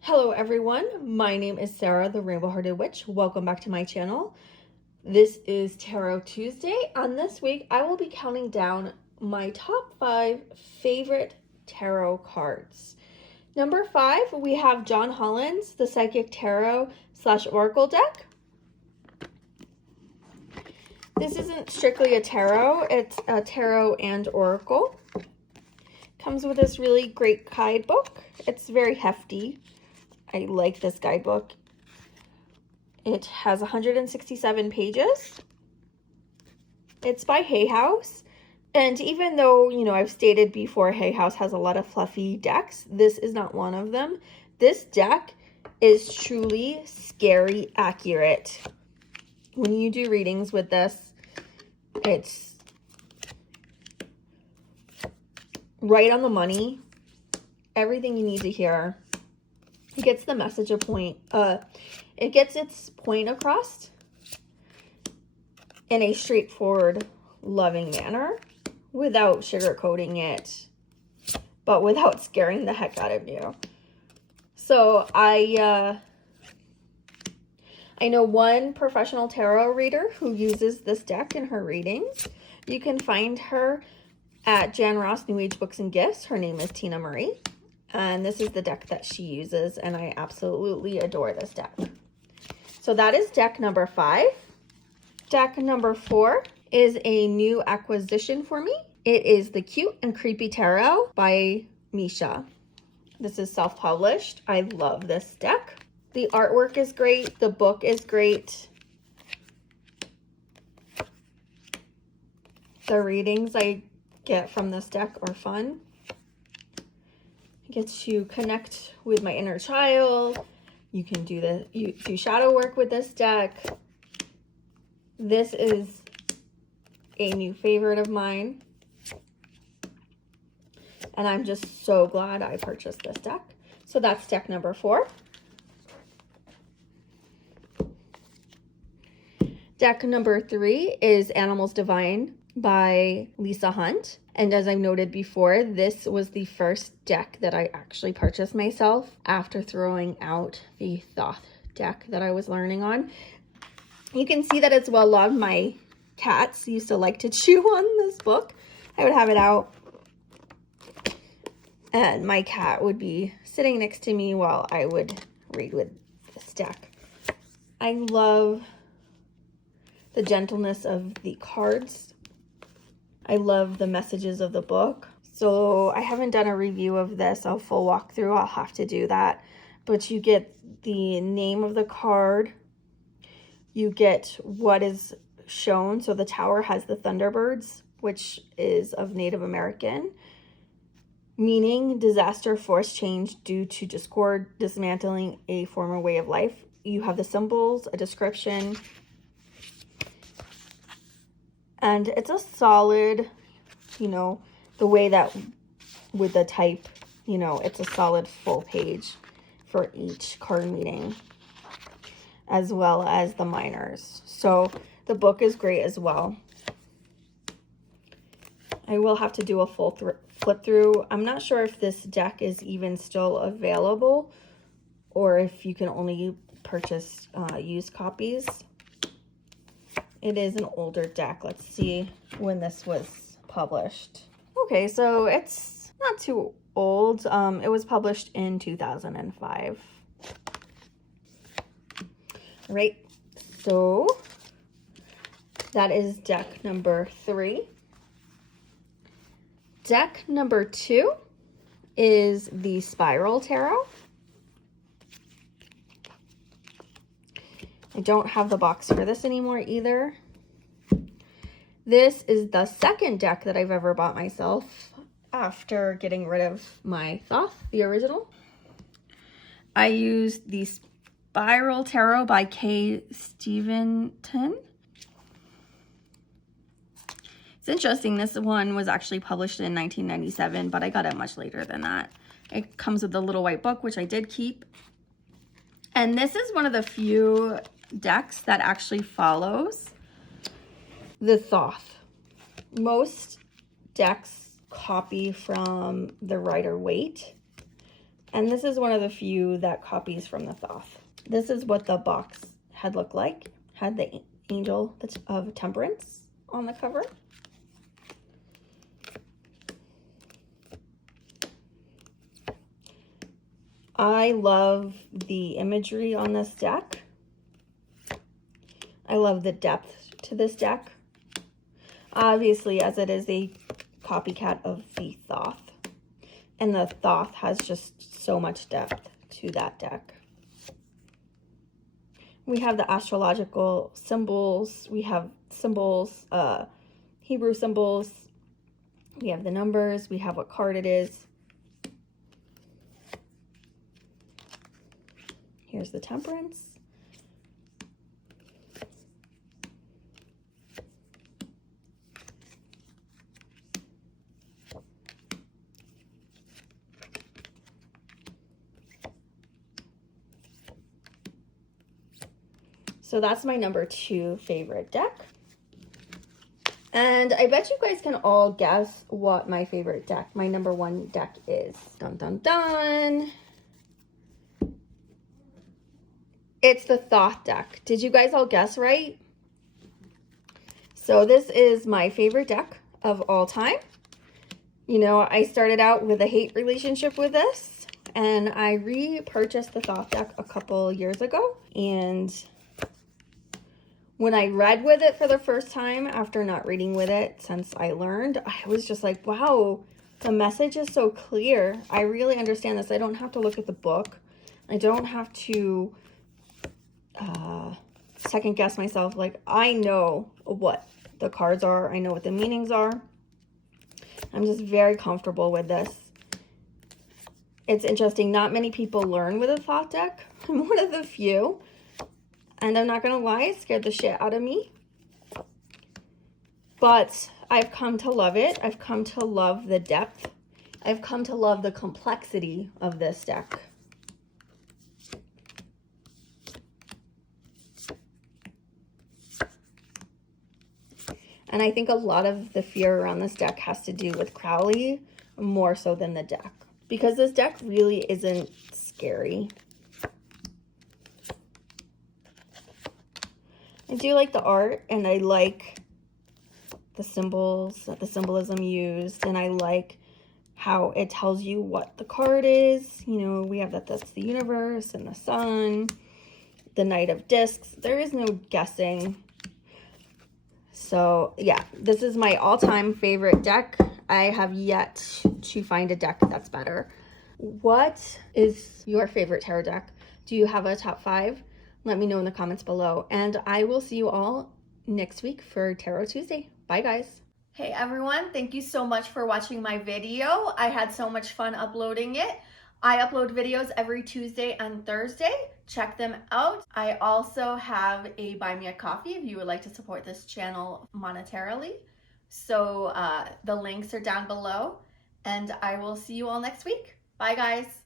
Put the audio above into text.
Hello everyone, my name is Sarah, the Rainbow Hearted Witch. Welcome back to my channel. This is Tarot Tuesday, and this week I will be counting down my top 5 favorite tarot cards. Number 5, we have John Holland's The Psychic Tarot / Oracle deck. This isn't strictly a tarot, it's a tarot and oracle. Comes with this really great guidebook. It's very hefty. I like this guidebook. It has 167 pages. It's by Hay House. And even though, I've stated before Hay House has a lot of fluffy decks, this is not one of them. This deck is truly scary accurate. When you do readings with this, it's right on the money. Everything you need to hear. It gets the message it gets its point across in a straightforward, loving manner without sugarcoating it, but without scaring the heck out of you. So I know one professional tarot reader who uses this deck in her readings. You can find her at Jan Ross New Age Books and Gifts. Her name is Tina Marie. And this is the deck that she uses, and I absolutely adore this deck. So that is deck number 5. Deck number 4 is a new acquisition for me. It is The Cute and Creepy Tarot by Misha. This is self-published. I love this deck. The artwork is great. The book is great. The readings I get from this deck are fun. It gets you connect with my inner child. You can you do shadow work with this deck. This is a new favorite of mine. And I'm just so glad I purchased this deck. So that's deck number 4. Deck number 3 is Animals Divine by Lisa Hunt. And as I've noted before, this was the first deck that I actually purchased myself after throwing out the Thoth deck that I was learning on. You can see that it's well loved. My cats used to like to chew on this book. I would have it out, and my cat would be sitting next to me while I would read with this deck. I love the gentleness of the cards. I love the messages of the book. So I haven't done a review of this, a full walkthrough. I'll have to do that. But you get the name of the card. You get what is shown. So the tower has the Thunderbirds, which is of Native American, meaning disaster, forced change due to discord, dismantling a former way of life. You have the symbols, a description, and it's a solid, the way that with the type, it's a solid full page for each card meeting, as well as the minors. So the book is great as well. I will have to do a full flip through. I'm not sure if this deck is even still available or if you can only purchase used copies. It is an older deck. Let's see when this was published. Okay, so it's not too old. It was published in 2005. Right, so that is deck number 3. Deck number 2 is the Spiral Tarot. I don't have the box for this anymore either. This is the second deck that I've ever bought myself after getting rid of my Thoth, the original. I used the Spiral Tarot by Kay Steventon. It's interesting, this one was actually published in 1997, but I got it much later than that. It comes with a little white book, which I did keep. And this is one of the few decks that actually follows the Thoth. Most decks copy from the Rider-Waite. And this is one of the few that copies from the Thoth. This is what the box had looked like. Had the Angel of Temperance on the cover. I love the imagery on this deck. I love the depth to this deck. Obviously, as it is a copycat of the Thoth. And the Thoth has just so much depth to that deck. We have the astrological symbols. We have symbols, Hebrew symbols. We have the numbers. We have what card it is. Here's the Temperance. So that's my number 2 favorite deck. And I bet you guys can all guess what my favorite deck, my number 1 deck is. Dun, dun, dun. It's the Thoth deck. Did you guys all guess right? So this is my favorite deck of all time. You know, I started out with a hate relationship with this, and I repurchased the Thoth deck a couple years ago. And when I read with it for the first time, after not reading with it since I learned, I was just like, wow, the message is so clear. I really understand this. I don't have to look at the book. I don't have to second guess myself. Like, I know what the cards are. I know what the meanings are. I'm just very comfortable with this. It's interesting. Not many people learn with a Thoth deck. I'm one of the few. And I'm not going to lie, it scared the shit out of me. But I've come to love it. I've come to love the depth. I've come to love the complexity of this deck. And I think a lot of the fear around this deck has to do with Crowley more so than the deck. Because this deck really isn't scary. I do like the art, and I like the symbols, the symbolism used, and I like how it tells you what the card is. You know, we have that's the universe and the sun, the Knight of Discs. There is no guessing. So yeah, this is my all-time favorite deck. I have yet to find a deck that's better. What is your favorite tarot deck? Do you have a top 5? Let me know in the comments below. And I will see you all next week for Tarot Tuesday. Bye, guys. Hey, everyone. Thank you so much for watching my video. I had so much fun uploading it. I upload videos every Tuesday and Thursday. Check them out. I also have a Buy Me a Coffee if you would like to support this channel monetarily. So the links are down below. And I will see you all next week. Bye, guys.